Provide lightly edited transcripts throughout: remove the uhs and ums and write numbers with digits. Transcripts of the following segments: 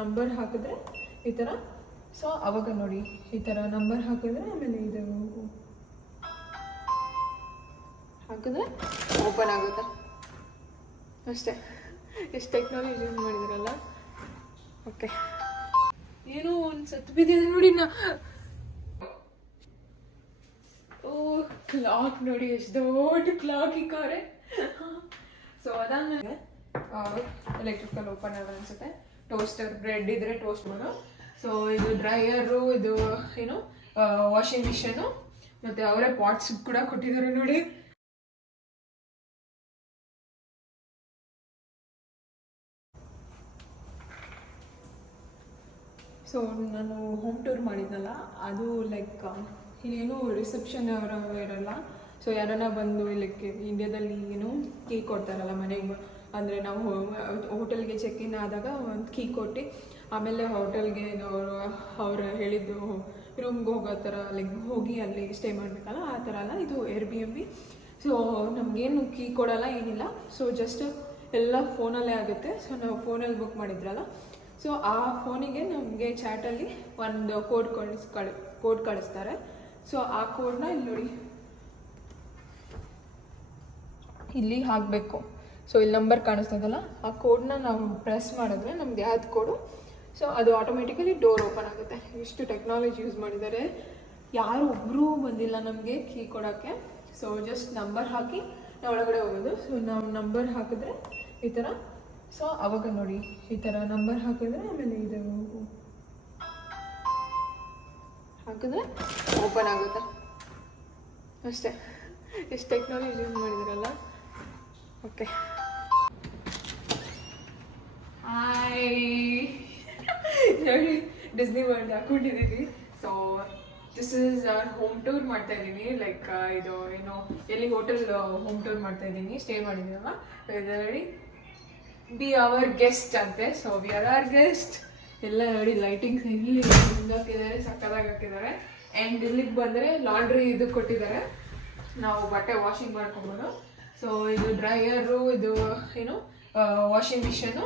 Number ಹಾಕಿದ್ರೆ ಈ ಥರ. ಸೊ ಅವಾಗ ನೋಡಿ ಈ ಥರ ನಂಬರ್ ಹಾಕಿದ್ರೆ ಆಮೇಲೆ ಇದು ಹಾಕಿದ್ರೆ ಓಪನ್ ಆಗುತ್ತೆ ಅಷ್ಟೇ. ಎಷ್ಟು ಟೆಕ್ನಾಲಜಿ ಯೂಸ್ ಮಾಡಿದಾರಲ್ಲ. ಓಕೆ, ಏನೋ ಒಂದು ಸತ್ತು ಬಿದ್ದಿದೆ ನೋಡಿ. ಓ ಕ್ಲಾಕ್ ನೋಡಿ, ಎಷ್ಟು ದೊಡ್ಡ ಕ್ಲಾಕ್ ಇಕ್ಕಾರೆ. ಸೊ ಅದಾದ್ಮೇಲೆ ಎಲೆಕ್ಟ್ರಿಕಲ್ ಓಪನರ್ ಅನ್ಸುತ್ತೆ. ಟೋಸ್ಟರ್, ಬ್ರೆಡ್ ಇದ್ರೆ ಟೋಸ್ಟ್ ಮಾಡೋ. ಸೊ ಇದು ಡ್ರೈಯರು, ಇದು ಏನು ವಾಷಿಂಗ್ ಮಿಷಿನು, ಮತ್ತೆ ಅವರೇ ಪಾಟ್ಸ್ ಕೂಡ ಕೊಟ್ಟಿದ್ದಾರೆ ನೋಡಿ. ಸೊ ನಾನು ಹೋಮ್ ಟೂರ್ ಮಾಡಿದ್ನಲ್ಲ, ಅದು ಲೈಕ್ ಇಲ್ಲೇನು ರಿಸೆಪ್ಷನ್ ಅವರ ಇರಲ್ಲ. ಸೊ ಯಾರನ್ನ ಬಂದು ಇಲ್ಲಕ್ಕೆ ಇಂಡಿಯಾದಲ್ಲಿ ಏನು ಕೀ ಕೊಡ್ತಾರಲ್ಲ ಮನೆಗೆ, ಅಂದರೆ ನಾವು ಹೋಟೆಲ್ಗೆ ಚೆಕ್ ಇನ್ ಆದಾಗ ಒಂದು ಕೀ ಕೊಟ್ಟು ಆಮೇಲೆ ಹೋಟೆಲ್ಗೆ ಅವ್ರು ಹೇಳಿದ್ದು ರೂಮ್ಗೆ ಹೋಗೋ ಥರ ಲೈಕ್ ಹೋಗಿ ಅಲ್ಲಿ ಸ್ಟೇ ಮಾಡಬೇಕಲ್ಲ, ಆ ಥರ ಅಲ್ಲ ಇದು Airbnb. ಸೊ ನಮಗೇನು ಕೀ ಕೊಡೋಲ್ಲ, ಏನಿಲ್ಲ. ಸೊ ಜಸ್ಟ್ ಎಲ್ಲ ಫೋನಲ್ಲೇ ಆಗುತ್ತೆ. ಸೊ ನಾವು ಫೋನಲ್ಲಿ ಬುಕ್ ಮಾಡಿದ್ರಲ್ಲ, ಸೊ ಆ ಫೋನಿಗೆ ನಮಗೆ ಚಾಟಲ್ಲಿ ಒಂದು ಕೋಡ್ ಕಳಿಸ್ತಾರೆ. ಸೊ ಆ ಕೋಡ್ನ ಇಲ್ಲಿ ನೋಡಿ, ಇಲ್ಲಿ ಹಾಕಬೇಕು. ಸೊ ಇಲ್ಲಿ ನಂಬರ್ ಕಾಣಿಸ್ತದಲ್ಲ, ಆ ಕೋಡ್ನ ನಾವು ಪ್ರೆಸ್ ಮಾಡಿದ್ರೆ ನಮ್ದು ಯಾವ್ದು ಕೋಡು, ಸೊ ಅದು ಆಟೋಮೆಟಿಕಲಿ ಡೋರ್ ಓಪನ್ ಆಗುತ್ತೆ. ಎಷ್ಟು ಟೆಕ್ನಾಲಜಿ ಯೂಸ್ ಮಾಡಿದ್ದಾರೆ. ಯಾರು ಒಬ್ಬರೂ ಬಂದಿಲ್ಲ ನಮಗೆ ಕೀ ಕೊಡೋಕ್ಕೆ. ಸೊ ಜಸ್ಟ್ ನಂಬರ್ ಹಾಕಿ ನಾವು ಒಳಗಡೆ ಹೋಗೋದು. ಸೊ ನಾವು ನಂಬರ್ ಹಾಕಿದ್ರೆ ಈ ಥರ. ಸೊ ಅವಾಗ ನೋಡಿ ಈ ಥರ ನಂಬರ್ ಹಾಕಿದ್ರೆ ಆಮೇಲೆ ಇದು ಹಾಕಿದ್ರೆ ಓಪನ್ ಆಗುತ್ತೆ ಅಷ್ಟೇ. ಎಷ್ಟು ಟೆಕ್ನಾಲಜಿ ಯೂಸ್ ಮಾಡಿದಾರಲ್ಲ. ಓಕೆ, ಹಾಯ್ ನೋಡಿ ಡಿಸ್ನಿ ವರ್ಲ್ಡ್ ಹಾಕೊಂಡಿದ್ದೀವಿ. So this is our home tour ಮಾಡ್ತಾ ಇದ್ದೀವಿ. ಲೈಕ್ ಇದು ಏನೋ ಎಲ್ಲಿ ಹೋಟೆಲ್ ಹೋಮ್ ಟೂರ್ ಮಾಡ್ತಾ ಇದ್ದೀನಿ, ಸ್ಟೇ ಮಾಡಿದ್ದೀನಲ್ಲ. ನೋಡಿ ಬಿ ಅವರ್ ಗೆಸ್ಟ್ ಅಂತೆ. So we are our guest. ಎಲ್ಲ ನೋಡಿ ಲೈಟಿಂಗ್ಸ್ ಇಲ್ಲಿ ಹಾಕಿದ್ದಾರೆ, ಸಕ್ಕದಾಗಿ ಹಾಕಿದ್ದಾರೆ. ಆ್ಯಂಡ್ ಇಲ್ಲಿಗೆ ಬಂದರೆ ಲಾಂಡ್ರಿ ಇದು ಕೊಟ್ಟಿದ್ದಾರೆ, ನಾವು ಬಟ್ಟೆ ವಾಷಿಂಗ್ ಮಾಡ್ಕೊಬೋದು. ಸೊ ಇದು ಡ್ರೈಯರು, ಇದು ಏನು ವಾಷಿಂಗ್ ಮಿಷಿನು,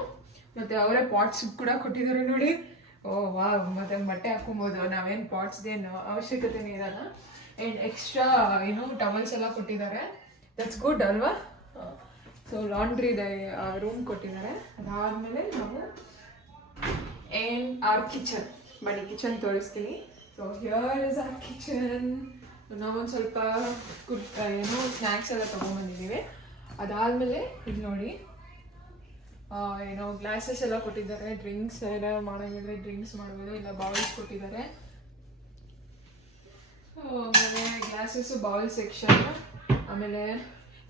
ಮತ್ತು ಅವರೇ ಪಾಟ್ಸ್ ಕೂಡ ಕೊಟ್ಟಿದ್ದಾರೆ ನೋಡಿ. ಓ ವಾ, ಮತ್ತು ಬಟ್ಟೆ ಹಾಕೊಬೋದು. ನಾವೇನು ಪಾಟ್ಸ್ದೇನು ಅವಶ್ಯಕತೆನೇ ಇರಲ್ಲ. ಆ್ಯಂಡ್ ಎಕ್ಸ್ಟ್ರಾ ಏನು ಟವಲ್ಸ್ ಎಲ್ಲ ಕೊಟ್ಟಿದ್ದಾರೆ. ದಟ್ಸ್ ಗುಡ್ ಅಲ್ವಾ. ಸೊ ಲಾಂಡ್ರಿದೆ ರೂಮ್ ಕೊಟ್ಟಿದ್ದಾರೆ. ಅದಾದಮೇಲೆ ನಾವು ಆ್ಯಂಡ್ ಆರ್ ಕಿಚನ್, ಬನ್ನಿ ಕಿಚನ್ ತೋರಿಸ್ತೀನಿ. So here is our kitchen. ನಾವೊಂದು ಸ್ವಲ್ಪ ಏನು ಸ್ನ್ಯಾಕ್ಸ್ ಎಲ್ಲ ತೊಗೊಂಡ್ಬಂದಿದ್ದೀವಿ. ಅದಾದಮೇಲೆ ಇಲ್ಲಿ ನೋಡಿ ಏನೋ ಗ್ಲಾಸಸ್ ಎಲ್ಲ ಕೊಟ್ಟಿದ್ದಾರೆ. ಡ್ರಿಂಕ್ಸ್ ಎಲ್ಲ ಮಾಡೋದಿದ್ರೆ ಡ್ರಿಂಕ್ಸ್ ಮಾಡ್ಬೋದು, ಇಲ್ಲ ಬೌಲ್ಸ್ ಕೊಟ್ಟಿದ್ದಾರೆ. ಆಮೇಲೆ ಗ್ಲಾಸಸ್ಸು ಬೌಲ್ ಸೆಕ್ಷನ್. ಆಮೇಲೆ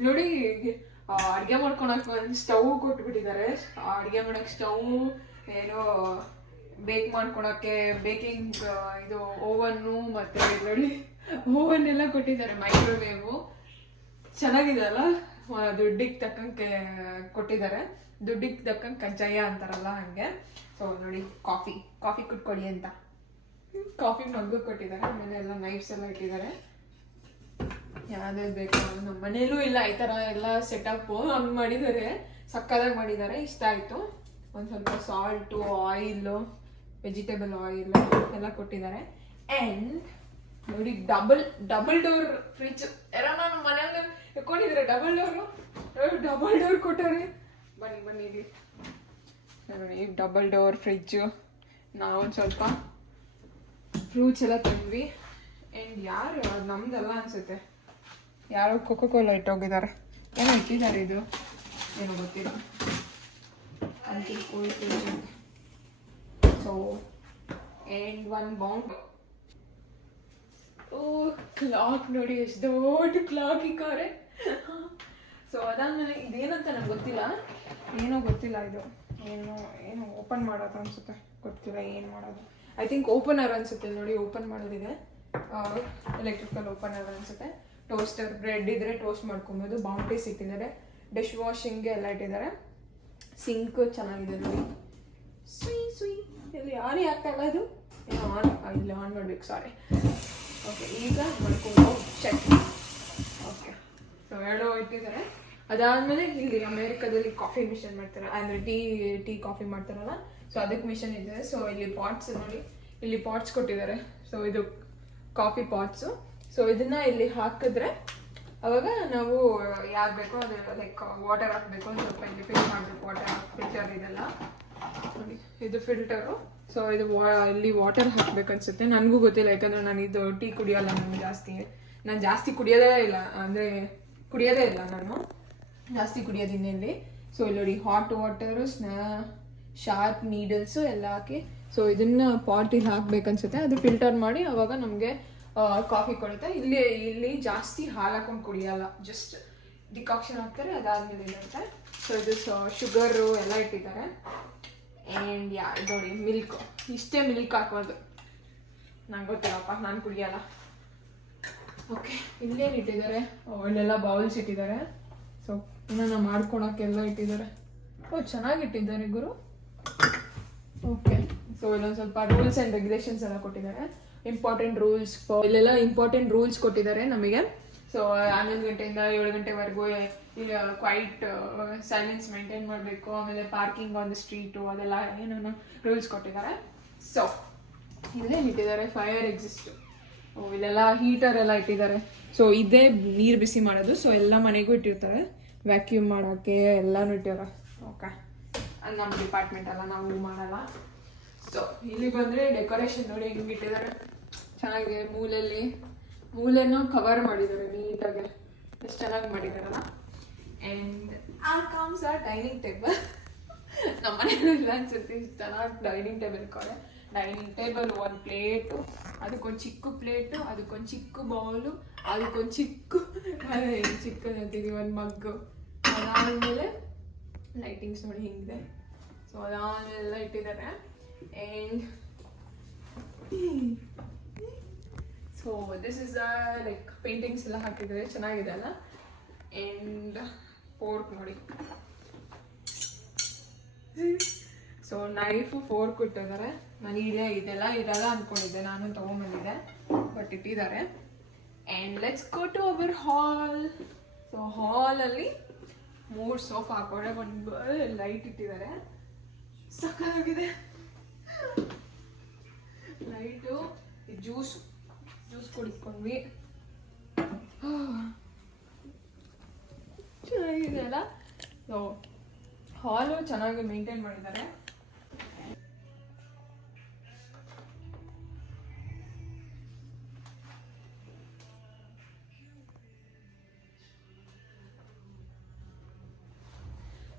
ನೋಡಿ ಅಡುಗೆ ಮಾಡ್ಕೊಳಕ್ಕೆ ಒಂದು ಸ್ಟವ್ ಕೊಟ್ಬಿಟ್ಟಿದ್ದಾರೆ. ಅಡುಗೆ ಮಾಡೋಕ್ಕೆ ಸ್ಟವ್, ಏನೋ ಬೇಕ್ ಮಾಡ್ಕೊಳಕ್ಕೆ ಬೇಕಿಂಗ್ ಇದು ಓವನ್ನು, ಮತ್ತು ನೋಡಿ ಓವನ್ ಎಲ್ಲ ಕೊಟ್ಟಿದ್ದಾರೆ. ಮೈಕ್ರೋವೇವು ಚೆನ್ನಾಗಿದೆ ಅಲ್ಲ. ದುಡ್ಡಿಗೆ ತಕ್ಕಂಗೆ ಕೊಟ್ಟಿದ್ದಾರೆ, ದುಡ್ಡಿಗೆ ತಕ್ಕಂಗೆ ಕಂಚಾಯ ಅಂತಾರಲ್ಲ ಹಾಗೆ. ಸೊ ನೋಡಿ ಕಾಫಿ ಕುಟ್ಕೊಡಿ ಅಂತ ಕಾಫಿ ಮಗ್ಗು ಕೊಟ್ಟಿದ್ದಾರೆ. ಆಮೇಲೆ ಎಲ್ಲ ನೈಫ್ಸ್ ಎಲ್ಲ ಇಟ್ಟಿದ್ದಾರೆ. ಯಾವ್ದು ಬೇಕು ನಮ್ಮ ಮನೇಲೂ ಇಲ್ಲ ಈ ಥರ ಎಲ್ಲ ಸೆಟಪ್ಪು ಹಂಗೆ ಮಾಡಿದ್ದಾರೆ, ಸಕ್ಕದಾಗಿ ಮಾಡಿದ್ದಾರೆ. ಇಷ್ಟ ಆಯಿತು. ಒಂದು ಸ್ವಲ್ಪ ಸಾಲ್ಟು, ಆಯಿಲು, ವೆಜಿಟೇಬಲ್ ಆಯಿಲ್ ಎಲ್ಲ ಕೊಟ್ಟಿದ್ದಾರೆ. ಆ್ಯಂಡ್ ನೋಡಿ ಡಬಲ್ ಡೋರ್ ಫ್ರಿಜ್. ಯಾರೋ ನಾನು ಮನೆಯಲ್ಲಿ ಇಟ್ಕೊಂಡಿದ್ರೆ ಡಬಲ್ ಡೋರ್ ಕೊಟ್ಟವ್ರೆ. ಬನ್ನಿ ಇಲ್ಲಿ ನೋಡಿ, ಡಬಲ್ ಡೋರ್ ಫ್ರಿಜ್ಜು. ನಾವೊಂದು ಸ್ವಲ್ಪ ಫ್ರೂಟ್ಸ್ ಎಲ್ಲ ತಂದ್ವಿ. ಆ್ಯಂಡ್ ಯಾರು ಅದು ನಮ್ದಲ್ಲ ಅನಿಸುತ್ತೆ, ಯಾರೋ ಕೋಕೋ-ಕೋಲಾ ಇಟ್ಟೋಗಿದ್ದಾರೆ. ಏನೋ ಇಟ್ಟಿದ್ದಾರೆ, ಇದು ಏನೋ ಗೊತ್ತಿಲ್ಲ. So and one bound. Oh clock ನೋಡಿ, ಎಷ್ಟು ದೊಡ್ಡ ಕ್ಲಾಕ್ ಇಕ್ಕಾರೆ. ಸೊ ಅದಾದ್ಮೇಲೆ ಇದೇನಂತ ನಂಗೆ ಗೊತ್ತಿಲ್ಲ, ಏನೋ ಗೊತ್ತಿಲ್ಲ. ಇದು ಏನು ಓಪನ್ ಮಾಡೋದು ಅನಿಸುತ್ತೆ, ಗೊತ್ತಿಲ್ಲ ಏನು ಮಾಡೋದು. ಐ ಥಿಂಕ್ ಓಪನರ್ ಅನಿಸುತ್ತೆ ನೋಡಿ, ಓಪನ್ ಮಾಡೋದಿದೆ. ಎಲೆಕ್ಟ್ರಿಕಲ್ ಓಪನರ್ ಅನಿಸುತ್ತೆ. ಟೋಸ್ಟರ್, ಬ್ರೆಡ್ ಇದ್ರೆ ಟೋಸ್ಟ್ ಮಾಡ್ಕೊಬೋದು. ಬೌಂಟೀಸ್ ಇಟ್ಟಿದ್ದಾರೆ. ಡಿಶ್ ವಾಷಿಂಗ್ಗೆ ಎಲ್ಲ ಇಟ್ಟಿದ್ದಾರೆ. ಸಿಂಕ್ ಚೆನ್ನಾಗಿದೆ ನೋಡಿ. ಸುಯ್ ಇಲ್ಲಿ ಆನ್ ಆಗ್ತಾಯಿಲ್ಲ, ಅದು ಏನೋ ಇಲ್ಲಿ ಆನ್ ಮಾಡ್ಬೇಕು, ಸಾರಿ. ಓಕೆ, ಈಗ ಮಾಡ್ಕೊಂಡು ಚೆಕ್. ಓಕೆ, ಸೊ ಎರಡು ಇಟ್ಟಿದ್ದಾರೆ. ಅದಾದಮೇಲೆ ಇಲ್ಲಿ ಅಮೇರಿಕಾದಲ್ಲಿ ಕಾಫಿ ಮಿಷನ್ ಮಾಡ್ತಾರೆ, ಅಂದರೆ ಟೀ ಕಾಫಿ ಮಾಡ್ತಾರಲ್ಲ, ಸೊ ಅದಕ್ಕೆ ಮಿಷನ್ ಇದೆ. ಸೊ ಇಲ್ಲಿ ಪಾಟ್ಸ್ ನೋಡಿ, ಇಲ್ಲಿ ಪಾಟ್ಸ್ ಕೊಟ್ಟಿದ್ದಾರೆ. ಸೊ ಇದು ಕಾಫಿ ಪಾಟ್ಸು. ಸೊ ಇದನ್ನ ಇಲ್ಲಿ ಹಾಕಿದ್ರೆ ಅವಾಗ ನಾವು ಯಾರು ಬೇಕೋ ಅದು ಲೈಕ್ ವಾಟರ್ ಹಾಕಬೇಕು, ಒಂದು ಸ್ವಲ್ಪ ಇಲ್ಲಿ ಫಿಲ್ ಮಾಡಬೇಕು, ವಾಟರ್ ಫಿಲ್ಟರ್ ಇದೆಲ್ಲ ನೋಡಿ, ಇದು ಫಿಲ್ಟರು. ಸೊ ಇದು ಇಲ್ಲಿ ವಾಟರ್ ಹಾಕ್ಬೇಕು ಅನ್ಸುತ್ತೆ, ನನಗೂ ಗೊತ್ತಿಲ್ಲ, ಯಾಕಂದರೆ ನಾನು ಇದು ಟೀ ಕುಡಿಯೋಲ್ಲ. ನಾನು ಜಾಸ್ತಿ ಕುಡಿಯೋದೇ ಇಲ್ಲ, ಅಂದರೆ ಕುಡಿಯೋದೇ ಇಲ್ಲ ನಾನು ಜಾಸ್ತಿ ಕುಡಿಯೋದಿನ್ನೇ ಇಲ್ಲಿ. ಸೊ ಇಲ್ಲಿ ನೋಡಿ ಹಾಟ್ ವಾಟರು, ಶಾರ್ಪ್ ನೀಡಲ್ಸು ಎಲ್ಲ ಹಾಕಿ, ಸೊ ಇದನ್ನ ಪಾಟಿಗೆ ಹಾಕ್ಬೇಕನ್ಸುತ್ತೆ. ಅದು ಫಿಲ್ಟರ್ ಮಾಡಿ ಅವಾಗ ನಮಗೆ ಕಾಫಿ ಕೊಡುತ್ತೆ. ಇಲ್ಲಿ ಜಾಸ್ತಿ ಹಾಲು ಹಾಕೊಂಡು ಕುಡಿಯಲ್ಲ, ಜಸ್ಟ್ ಡಿಕಾಕ್ಷನ್ ಹಾಕ್ತಾರೆ, ಅದಾದ್ಮೇಲೆ ಇರುತ್ತೆ. ಸೊ ಇದು ಶುಗರು ಎಲ್ಲ ಇಟ್ಟಿದ್ದಾರೆ. ಆ್ಯಂಡ್ ನೋಡಿ ಮಿಲ್ಕ್, ಇಷ್ಟೇ ಮಿಲ್ಕ್ ಹಾಕೋದು, ನಂಗೆ ಗೊತ್ತಿಲ್ಲಪ್ಪ, ನಾನು ಕುಡಿಯಲ್ಲ. ಓಕೆ, ಇಲ್ಲೇನು ಇಟ್ಟಿದ್ದಾರೆ, ಇಲ್ಲೆಲ್ಲ ಬೌಲ್ಸ್ ಇಟ್ಟಿದ್ದಾರೆ. ಸೊ ಇನ್ನೂ ಮಾಡ್ಕೊಳಕ್ಕೆಲ್ಲ ಇಟ್ಟಿದ್ದಾರೆ. ಚೆನ್ನಾಗಿಟ್ಟಿದ್ದಾರೆ ಗುರು. ಓಕೆ, ಸೊ ಇಲ್ಲೊಂದು ಸ್ವಲ್ಪ ರೂಲ್ಸ್ ಆ್ಯಂಡ್ ರೆಗ್ಯುಲೇಷನ್ಸ್ ಎಲ್ಲ ಕೊಟ್ಟಿದ್ದಾರೆ. ಇಂಪಾರ್ಟೆಂಟ್ ರೂಲ್ಸ್, ಇಲ್ಲೆಲ್ಲ ಇಂಪಾರ್ಟೆಂಟ್ ರೂಲ್ಸ್ ಕೊಟ್ಟಿದ್ದಾರೆ ನಮಗೆ. ಸೊ 11 ಗಂಟೆಯಿಂದ 7 ಗಂಟೆವರೆಗೂ ಇಲ್ಲಿ ಕ್ವೈಟ್ ಸೈಲೆನ್ಸ್ ಮೇಂಟೈನ್ ಮಾಡಬೇಕು. ಆಮೇಲೆ ಪಾರ್ಕಿಂಗ್ ಆನ್ ದ ಸ್ಟ್ರೀಟು ಅದೆಲ್ಲ ಏನೇನೋ ರೂಲ್ಸ್ ಕೊಟ್ಟಿದ್ದಾರೆ. ಸೊ ಇಲ್ಲೇನು ಇಟ್ಟಿದ್ದಾರೆ, ಫೈರ್ ಎಕ್ಸಿಸ್ಟ್, ಇಲ್ಲೆಲ್ಲ ಹೀಟರ್ ಎಲ್ಲ ಇಟ್ಟಿದ್ದಾರೆ. ಸೊ ಇದೇ ನೀರು ಬಿಸಿ ಮಾಡೋದು. ಸೊ ಎಲ್ಲ ಮನೆಗೂ ಇಟ್ಟಿರ್ತಾರೆ, ವ್ಯಾಕ್ಯೂಮ್ ಮಾಡೋಕ್ಕೆ ಎಲ್ಲನೂ ಇಟ್ಟಿದ್ದಾರೆ. ಓಕೆ, ಅದು ನಮ್ಮ ಡಿಪಾರ್ಟ್ಮೆಂಟ್ ಅಲ್ಲ, ನಾವು ಮಾಡಲ್ಲ. ಸೊ ಇಲ್ಲಿ ಬಂದರೆ ಡೆಕೋರೇಷನ್ ನೋಡಿ ಹೆಂಗೆ ಇಟ್ಟಿದ್ದಾರೆ, ಚೆನ್ನಾಗಿದೆ. ಮೂಲೆನೂ ಕವರ್ ಮಾಡಿದ್ದಾರೆ ನೀಟಾಗಿ, ಎಷ್ಟು ಚೆನ್ನಾಗಿ ಮಾಡಿದಾರಲ್ಲ. And comes dining table. ನಮ್ಮ ಮನೇಲಿ ಇಲ್ಲ ಅನ್ಸುತ್ತೆ, ಇಷ್ಟು ಚೆನ್ನಾಗಿ ಡೈನಿಂಗ್ ಟೇಬಲ್ ಕೊಡೆ. ಡೈನಿಂಗ್ ಟೇಬಲ್, ಒಂದು ಪ್ಲೇಟು, ಅದಕ್ಕೊಂದು ಚಿಕ್ಕ ಪ್ಲೇಟು, ಅದಕ್ಕೊಂದು ಚಿಕ್ಕ ಬೌಲು, ಅದಕ್ಕೊಂದು ಚಿಕ್ಕದಂತೀವಿ ಒಂದು ಮಗ್ಗು. ಅದಾದಮೇಲೆ ಲೈಟಿಂಗ್ಸ್ ನೋಡಿ ಹಿಂಗಿದೆ. ಸೊ ಅದಾದಮೇಲೆಲ್ಲ ಇಟ್ಟಿದ್ದಾರೆ. And so this is like paintings ಎಲ್ಲ ಹಾಕಿದ್ದಾರೆ, ಚೆನ್ನಾಗಿದೆ ಅಲ್ಲ. ಆ್ಯಂಡ್ ಫೋರ್ಕ್ ನೋಡಿ, ಸೊ ನೈಫು ಫೋರ್ಕ್ ಇಟ್ಟಿದ್ದಾರೆ. ನಾನು ಇದೆಲ್ಲ ಇರಲ್ಲ ಅಂದ್ಕೊಂಡಿದ್ದೆ, ನಾನು ತೊಗೊಂಬಂದಿದ್ದೆ, ಬಟ್ ಇಟ್ಟಿದ್ದಾರೆ. And let's go to our hall. So ಹಾಲಲ್ಲಿ 3 ಸೋಫಾ ಹಾಕೊಂಡೆ, ಒಂದು ಲೈಟ್ ಇಟ್ಟಿದ್ದಾರೆ, ಸಕ್ಕತ್ತಾಗಿದೆ ಲೈಟು. ಜ್ಯೂಸ್ ಕುಡಿದ್ಕೊಂಡ್ವಿ, ಚೆನ್ನಾಗಿದೆ ಅಲ್ಲ. ಸೊ ಹಾಲು ಚೆನ್ನಾಗಿ ಮೇಂಟೈನ್ ಮಾಡಿದ್ದಾರೆ.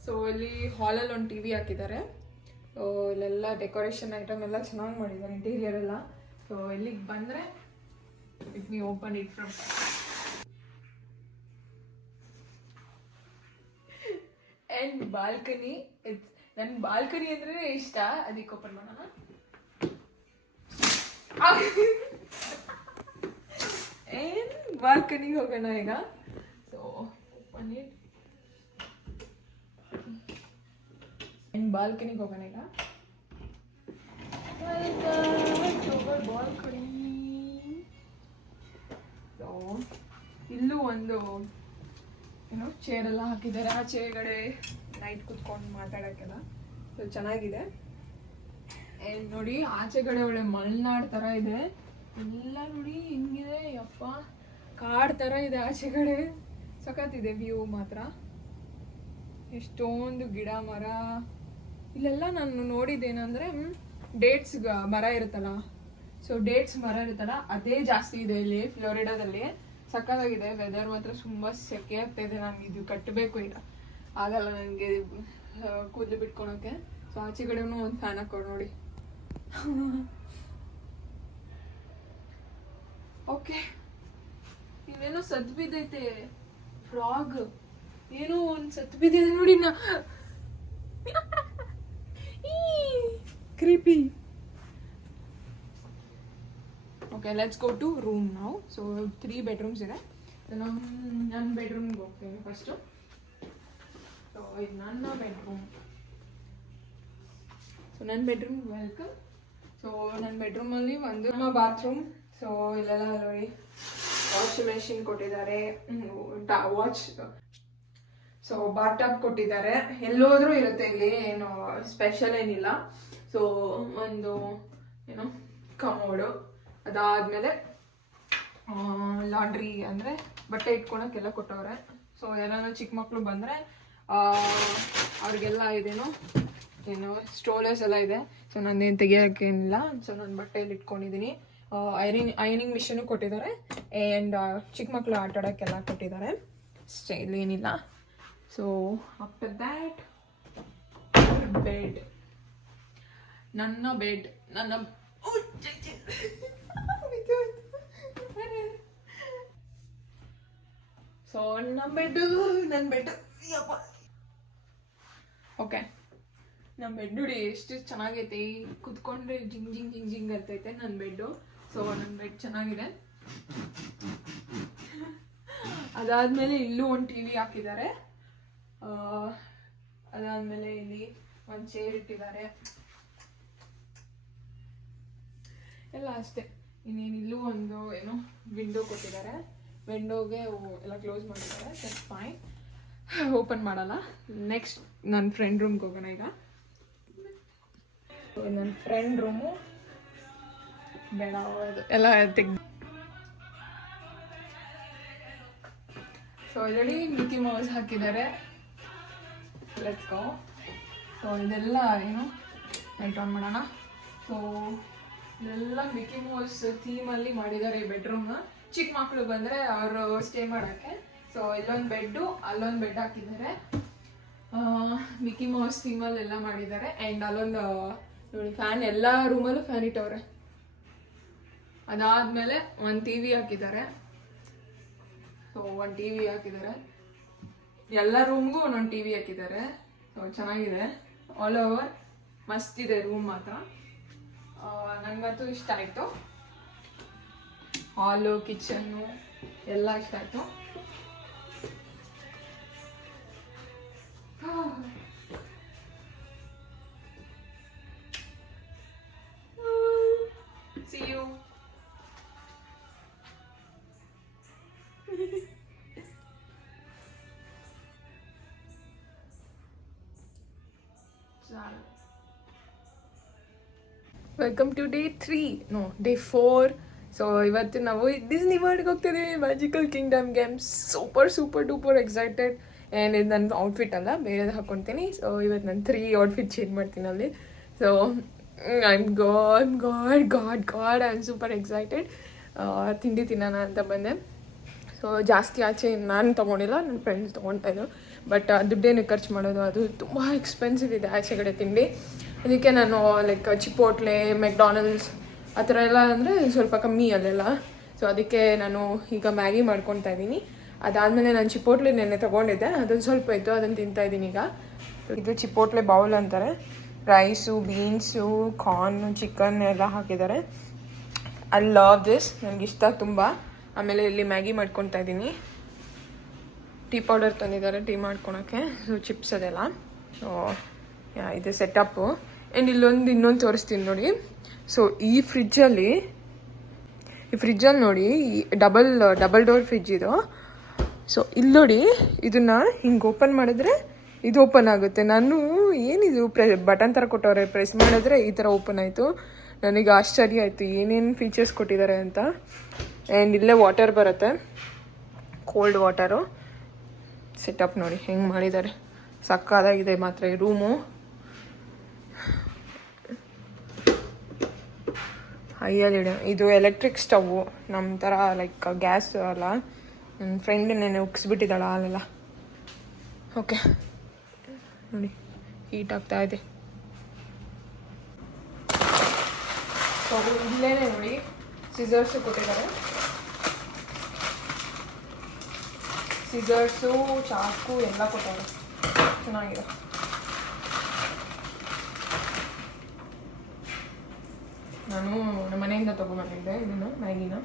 ಸೊ ಇಲ್ಲಿ ಹಾಲಲ್ಲಿ ಒಂದು ಟಿ ವಿ ಹಾಕಿದ್ದಾರೆ. ಸೊ ಇಲ್ಲೆಲ್ಲ ಡೆಕೋರೇಷನ್ ಐಟಮ್ ಎಲ್ಲ ಚೆನ್ನಾಗಿ ಮಾಡಿದ್ದಾರೆ, ಇಂಟೀರಿಯರ್ ಎಲ್ಲ. ಸೊ ಇಲ್ಲಿಗೆ ಬಂದರೆ it me open it from and balcony. ನನ್ನ ಬಾಲ್ಕನಿ ಅಂದರೆ ಇಷ್ಟ, ಅದಕ್ಕೆ ಓಪನ್ ಮಾಡೋಣ. ಆ್ಯಂಡ್ ಬಾಲ್ಕನಿಗೆ ಹೋಗೋಣ ಈಗ. ಸೊ ಓಪನ್ ಇಟ್ ಆ್ಯಂಡ್ ಬಾಲ್ಕನಿಗೆ ಹೋಗೋಣ ಈಗ. ಬಾಲ್ಕನಿ. ಸೊ ಇಲ್ಲೂ ಒಂದು ಚೇರ್ ಎಲ್ಲ ಹಾಕಿದ್ದಾರೆ, ಆಚೆಗಡೆ ನೈಟ್ ಕುತ್ಕೊಂಡು ಮಾತಾಡೋಕ್ಕೆಲ್ಲ. ಸೊ ಚೆನ್ನಾಗಿದೆ. ಆ್ಯಂಡ್ ನೋಡಿ ಆಚೆಗಡೆ ಒಳ್ಳೆ ಮಲೆನಾಡು ಥರ ಇದೆ, ಎಲ್ಲ ನೋಡಿ ಹೆಂಗಿದೆ, ಯಪ್ಪ ಕಾಡು ಥರ ಇದೆ ಆಚೆಗಡೆ, ಸಖತ್ತಿದೆ ವ್ಯೂ ಮಾತ್ರ. ಎಷ್ಟೊಂದು ಗಿಡ ಮರ ಇಲ್ಲೆಲ್ಲ. ನಾನು ನೋಡಿದ್ದೇನೆಂದರೆ ಡೇಟ್ಸ್ ಮರ ಇರುತ್ತಲ್ಲ, ಸೊ ಡೇಟ್ಸ್ ಮರ ಇರುತ್ತಲ್ಲ ಅದೇ ಜಾಸ್ತಿ ಇದೆ ಇಲ್ಲಿ ಫ್ಲೋರಿಡಾದಲ್ಲಿ. ಸಕ್ಕತ್ತಾಗಿದೆ. ವೆದರ್ ಮಾತ್ರ ತುಂಬ ಸೆಕೆ ಆಗ್ತಾ ಇದೆ. ನನಗೆ ಇದು ಕಟ್ಟಬೇಕು, ಈಗ ಆಗಲ್ಲ ನನಗೆ ಕೂದಲು ಬಿಟ್ಕೊಳಕ್ಕೆ. ಸೊ ಆಚೆ ಕಡೆನೂ ಒಂದು ಫ್ಯಾನ್ ಹಾಕೊಂಡು ನೋಡಿ. ಓಕೆ, ಇಲ್ಲೇನೋ ಸದ್ದು ಬಿದ್ದೈತೆ, ಫ್ರಾಗ್ ಏನೋ ಒಂದು ಸತ್ತು ಬಿದ್ದಿದೆ ನೋಡಿ. Creepy. Okay, let's go to room ನಾವು. ಸೊ 3 ಬೆಡ್ರೂಮ್ಸ್ ಇದೆ. ನನ್ನ ಬೆಡ್ರೂಮ್ಗೆ ಹೋಗ್ತೀನಿ ಫಸ್ಟು. ಸೊ ಇದು ನನ್ನ ಬೆಡ್ರೂಮ್. ಸೊ ನನ್ನ ಬೆಡ್ರೂಮ್ ವೆಲ್ಕಮ್. ಸೊ ನನ್ನ ಬೆಡ್ರೂಮಲ್ಲಿ ಒಂದು ನಮ್ಮ ಬಾತ್ರೂಮ್. ಸೊ ಇಲ್ಲೆಲ್ಲ ನೋಡಿ ವಾಶ್ ಮೆಷಿನ್ ಕೊಟ್ಟಿದ್ದಾರೆ, ವಾಚ್. ಸೊ ಬಾಟಮ್ ಕೊಟ್ಟಿದ್ದಾರೆ, ಎಲ್ಲೋದ್ರೂ ಇರುತ್ತೆ ಇಲ್ಲಿ, ಏನು ಸ್ಪೆಷಲ್ ಏನಿಲ್ಲ. ಸೊ ಒಂದು ಏನು ಕಮೋಡು, ಅದಾದ್ಮೇಲೆ ಲಾಂಡ್ರಿ ಅಂದರೆ ಬಟ್ಟೆ ಇಟ್ಕೊಳಕ್ಕೆಲ್ಲ ಕೊಟ್ಟವ್ರೆ. ಸೊ ಯಾರು ಚಿಕ್ಕ ಮಕ್ಕಳು ಬಂದರೆ ಅವ್ರಿಗೆಲ್ಲ ಇದೇನು ಏನು ಸ್ಟೋಲರ್ಸ್ ಎಲ್ಲ ಇದೆ. ಸೊ ನಂದೇನು ತೆಗಿಯೋಕ್ಕೇನಿಲ್ಲ. ಸೊ ನಾನು ಬಟ್ಟೆಯಲ್ಲಿ ಇಟ್ಕೊಂಡಿದ್ದೀನಿ. ಐರನಿಂಗ್ ಮಿಷಿನು ಕೊಟ್ಟಿದ್ದಾರೆ ಆ್ಯಂಡ್ ಚಿಕ್ಕ ಮಕ್ಕಳು ಆಟ ಆಡೋಕ್ಕೆಲ್ಲ ಕೊಟ್ಟಿದ್ದಾರೆ. ಅಷ್ಟೇ, ಇಲ್ಲೇನಿಲ್ಲ. ಸೊ ಆಫ್ಟರ್ ದ್ಯಾಟ್ ಬೆಡ್, ನನ್ನ ಬೆಡ್, ನನ್ನ ಸೊ ನನ್ನ ಬೆಡ್ ಓಕೆ, ನಮ್ಮ ಬೆಡ್ ನೋಡಿ ಎಷ್ಟು ಚೆನ್ನಾಗೈತೆ. ಕುತ್ಕೊಂಡ್ರೆ ಜಿಂಗ್ ಜಿಂಗ್ ಜಿಂಗ್ ಜಿಂಗ್ ಅಂತೈತೆ ನನ್ನ ಬೆಡ್ಡು. ಸೊ ನನ್ನ ಬೆಡ್ ಚೆನ್ನಾಗಿದೆ. ಅದಾದಮೇಲೆ ಇಲ್ಲೂ ಒಂದು ಟಿ ವಿ ಹಾಕಿದ್ದಾರೆ. ಅದಾದಮೇಲೆ ಇಲ್ಲಿ ಒಂದು ಚೇರ್ ಇಟ್ಟಿದ್ದಾರೆ. ಎಲ್ಲ ಅಷ್ಟೇ. ಇನ್ನೇನು ಇಲ್ಲೂ ಒಂದು ಏನು ವಿಂಡೋ ಕೊಟ್ಟಿದ್ದಾರೆ. ವಿಂಡೋಗೆ ಎಲ್ಲ ಕ್ಲೋಸ್ ಮಾಡಿದ್ದಾರೆ. That's fine. ಓಪನ್ ಮಾಡಲ್ಲ. ನೆಕ್ಸ್ಟ್ ನನ್ನ ಫ್ರೆಂಡ್ ರೂಮ್ಗೆ ಹೋಗೋಣ ಈಗ. ನನ್ನ ಫ್ರೆಂಡ್ ರೂಮು ಬೇಡ ಎಲ್ಲ ತೆಗ್ದು. ಸೊ ಇದರಲ್ಲಿ ಮಿಕ್ಕಿ ಮೌಸ್ ಹಾಕಿದ್ದಾರೆ. Let's go. ಸೊ ಇದೆಲ್ಲ ಏನು ಲೈಟ್ ಆನ್ ಮಾಡೋಣ. ಸೊ ಇದೆಲ್ಲ ಮಿಕ್ಕಿ ಮೌಸ್ ಥೀಮಲ್ಲಿ ಮಾಡಿದ್ದಾರೆ ಈ ಬೆಡ್ರೂಮ್ನ. ಚಿಕ್ಕ ಮಕ್ಕಳು ಬಂದರೆ ಅವರು ಸ್ಟೇ ಮಾಡೋಕ್ಕೆ. ಸೊ ಇಲ್ಲೊಂದು ಬೆಡ್ಡು, ಅಲ್ಲೊಂದು ಬೆಡ್ ಹಾಕಿದ್ದಾರೆ. ಮಿಕ್ಕಿ ಮೌಸ್ ಥೀಮಲ್ಲೆಲ್ಲ ಮಾಡಿದ್ದಾರೆ. ಆ್ಯಂಡ್ ಅಲ್ಲೊಂದು ನೋಡಿ ಫ್ಯಾನ್, ಎಲ್ಲ ರೂಮಲ್ಲೂ ಫ್ಯಾನ್ ಇಟ್ಟವ್ರೆ. ಅದಾದಮೇಲೆ ಒಂದು ಟಿ ವಿ ಹಾಕಿದ್ದಾರೆ. ಸೊ ಒಂದು ಟಿ ವಿ ಹಾಕಿದ್ದಾರೆ. ಎಲ್ಲ ರೂಮ್ಗೂ ಒಂದೊಂದು ಟಿ ವಿ ಹಾಕಿದ್ದಾರೆ. ಸೊ ಚೆನ್ನಾಗಿದೆ. ಆಲ್ ಓವರ್ ಮಸ್ತ್ ಇದೆ ರೂಮ್ ಮಾತ್ರ. ನನಗಂತೂ ಇಷ್ಟ ಆಯಿತು. ಹಾಲು, ಕಿಚನ್ನು ಎಲ್ಲ ಇಷ್ಟ ಆಯಿತು. See you. Welcome to day 3, no day 4. So ಇವತ್ತು ನಾವು ಡಿಸ್ನಿ ವರ್ಲ್ಡ್ಗೆ ಹೋಗ್ತಿದ್ದೀವಿ, ಮ್ಯಾಜಿಕಲ್ ಕಿಂಗ್ಡಮ್ಗೆ. I am super super duper excited. And ಇದು ನನ್ನ ಔಟ್ಫಿಟ್ ಅಲ್ಲ, ಬೇರೆದು ಹಾಕ್ಕೊತೀನಿ. ಸೊ ಇವತ್ತು ನಾನು 3 ಔಟ್ಫಿಟ್ ಚೇಂಜ್ ಮಾಡ್ತೀನಿ ಅಲ್ಲಿ. So I am super excited. ತಿಂಡಿ ತಿನ್ನೋಣ ಅಂತ ಬಂದೆ. ಸೊ ಜಾಸ್ತಿ ಆಚೆ ನಾನು ತೊಗೊಂಡಿಲ್ಲ, ನನ್ನ ಫ್ರೆಂಡ್ಸ್ ತೊಗೊಳ್ತಾಯಿದ್ರು. ಬಟ್ ದುಡ್ಡೇನು ಖರ್ಚು ಮಾಡೋದು, ಅದು ತುಂಬ ಎಕ್ಸ್ಪೆನ್ಸಿವ್ ಇದೆ ಆಚೆ ಕಡೆ ತಿಂಡಿ. ಅದಕ್ಕೆ ನಾನು ಲೈಕ್ ಚಿಪೋಟ್ಲೆ, ಮೆಕ್ಡಾನಲ್ಡ್ಸ್ ಆ ಥರ ಎಲ್ಲ ಅಂದರೆ ಸ್ವಲ್ಪ ಕಮ್ಮಿ ಅಲ್ಲೆಲ್ಲ. ಸೊ ಅದಕ್ಕೆ ನಾನು ಈಗ ಮ್ಯಾಗಿ ಮಾಡ್ಕೊತಾ ಇದ್ದೀನಿ. ಅದಾದಮೇಲೆ ನಾನು ಚಿಪೋಟ್ಲೆ ನೆನ್ನೆ ತೊಗೊಂಡಿದ್ದೆ, ಅದೊಂದು ಸ್ವಲ್ಪ ಇತ್ತು, ಅದನ್ನು ತಿಂತಾಯಿದ್ದೀನಿ ಈಗ. ಇದು ಚಿಪೋಟ್ಲೆ ಬೌಲ್ ಅಂತಾರೆ. ರೈಸು, ಬೀನ್ಸು, ಕಾರ್ನ್, ಚಿಕನ್ ಎಲ್ಲ ಹಾಕಿದ್ದಾರೆ. ಐ ಲವ್ ದಿಸ್, ನನಗಿಷ್ಟ ತುಂಬ. ಆಮೇಲೆ ಇಲ್ಲಿ ಮ್ಯಾಗಿ ಮಾಡ್ಕೊತಾ ಇದ್ದೀನಿ. ಟೀ ಪೌಡರ್ ತಂದಿದ್ದಾರೆ ಟೀ ಮಾಡ್ಕೊಳಕ್ಕೆ. ಸೊ ಚಿಪ್ಸ್ ಅದೆಲ್ಲ. ಸೊ ಇದು ಸೆಟಪ್ಪು. ಆ್ಯಂಡ್ ಇನ್ನೊಂದು ತೋರಿಸ್ತೀನಿ ನೋಡಿ. ಸೊ ಈ ಫ್ರಿಜ್ಜಲ್ಲಿ ನೋಡಿ, ಡಬಲ್ ಡೋರ್ ಫ್ರಿಜ್ ಇದು. ಸೊ ಇಲ್ಲಿ ನೋಡಿ, ಇದನ್ನು ಹಿಂಗೆ ಓಪನ್ ಮಾಡಿದ್ರೆ ಇದು ಓಪನ್ ಆಗುತ್ತೆ. ನಾನು ಏನಿದು ಬಟನ್ ಥರ ಕೊಟ್ಟವ್ರೆ, ಪ್ರೆಸ್ ಮಾಡಿದ್ರೆ ಈ ಥರ ಓಪನ್ ಆಯಿತು. ನನಗೆ ಆಶ್ಚರ್ಯ ಆಯಿತು ಏನೇನು ಫೀಚರ್ಸ್ ಕೊಟ್ಟಿದ್ದಾರೆ ಅಂತ. ಆ್ಯಂಡ್ ಇಲ್ಲೇ ವಾಟರ್ ಬರುತ್ತೆ, ಕೋಲ್ಡ್ ವಾಟರು. ಸೆಟಪ್ ನೋಡಿ ಹೆಂಗೆ ಮಾಡಿದ್ದಾರೆ, ಸಕ್ಕತ್ತಾಗಿದೆ ಮಾತ್ರ ಈ ರೂಮು. ಹೈಯಲ್ಲಿ ಇದು ಎಲೆಕ್ಟ್ರಿಕ್ ಸ್ಟವ್ವು, ನಮ್ಮ ಥರ ಲೈಕ್ ಗ್ಯಾಸ್ ಅಲ್ಲ. ನನ್ನ ಫ್ರೆಂಡ್ ನೆನೆ ಉಕ್ಸ್ಬಿಟ್ಟಿದ್ದಾಳ ಅಲ್ಲೆಲ್ಲ. ಓಕೆ ನೋಡಿ ಹೀಟ್ ಆಗ್ತಾ ಇದೆ. ಸೊ ಇಲ್ಲೇ ನೋಡಿ ಸಿಸರ್ಸು ಕೊಟ್ಟಿದ್ದಾರೆ. ಸಿಸರ್ಸು, ಚಾಕು ಎಲ್ಲ ಕೊಟ್ಟವರು, ಚೆನ್ನಾಗಿದೆ. ನಾನು ನಮ್ಮ ಮನೆಯಿಂದ ತೊಗೊಂಬಂದಿದ್ದೆ ಇದನ್ನು, ಮ್ಯಾಗಿನ.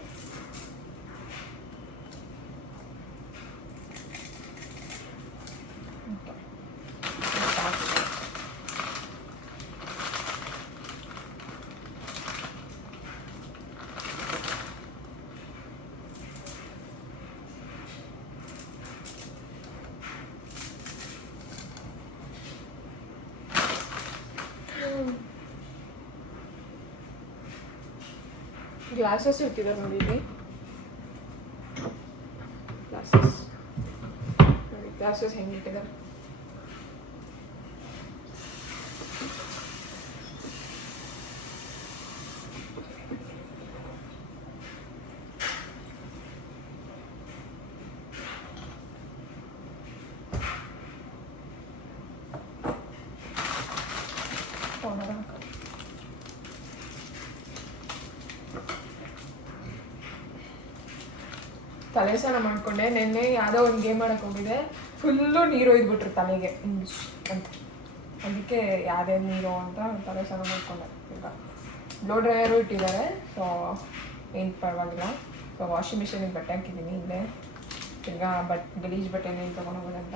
ಗ್ಲಾಸಸ್ ಇಟ್ಟಿದ್ದಾರೆ ನೋಡಿ ಇಲ್ಲಿ. ಗ್ಲಾಸಸ್ ನೋಡಿ, ಗ್ಲಾಸಸ್ ಹೆಂಗೆ ಇಟ್ಟಿದ್ದಾರೆ. ತಲೆ ಸ್ನಾನ ಮಾಡ್ಕೊಂಡೆ. ನಿನ್ನೆ ಯಾವುದೋ ಒಂದು ಗೇಮ್ ಮಾಡಕ್ಕೆ ಹೋಗಿದ್ದೆ, ಫುಲ್ಲು ನೀರು ಒಯ್ದ್ಬಿಟ್ರು ತಲೆಗೆ ಅಂತ. ಅದಕ್ಕೆ ಯಾವುದೇ ನೀರು ಅಂತ ತಲೆ ಸ್ನಾನ ಮಾಡ್ಕೊಂಡೆ. ಈಗ ಬ್ಲೋ ಡ್ರೈಯರು ಇಟ್ಟಿದ್ದಾರೆ, ಸೊ ಏನು ಪರವಾಗಿಲ್ಲ. ಸೊ ವಾಷಿಂಗ್ ಮಿಷಿನಿಗೆ ಬಟ್ಟೆ ಹಾಕಿದ್ದೀನಿ ಇಲ್ಲೇ. ಈಗ ಗಲೀಜು ಬಟ್ಟೆನೇನು ತೊಗೊಂಡೋಗೋದಂತ.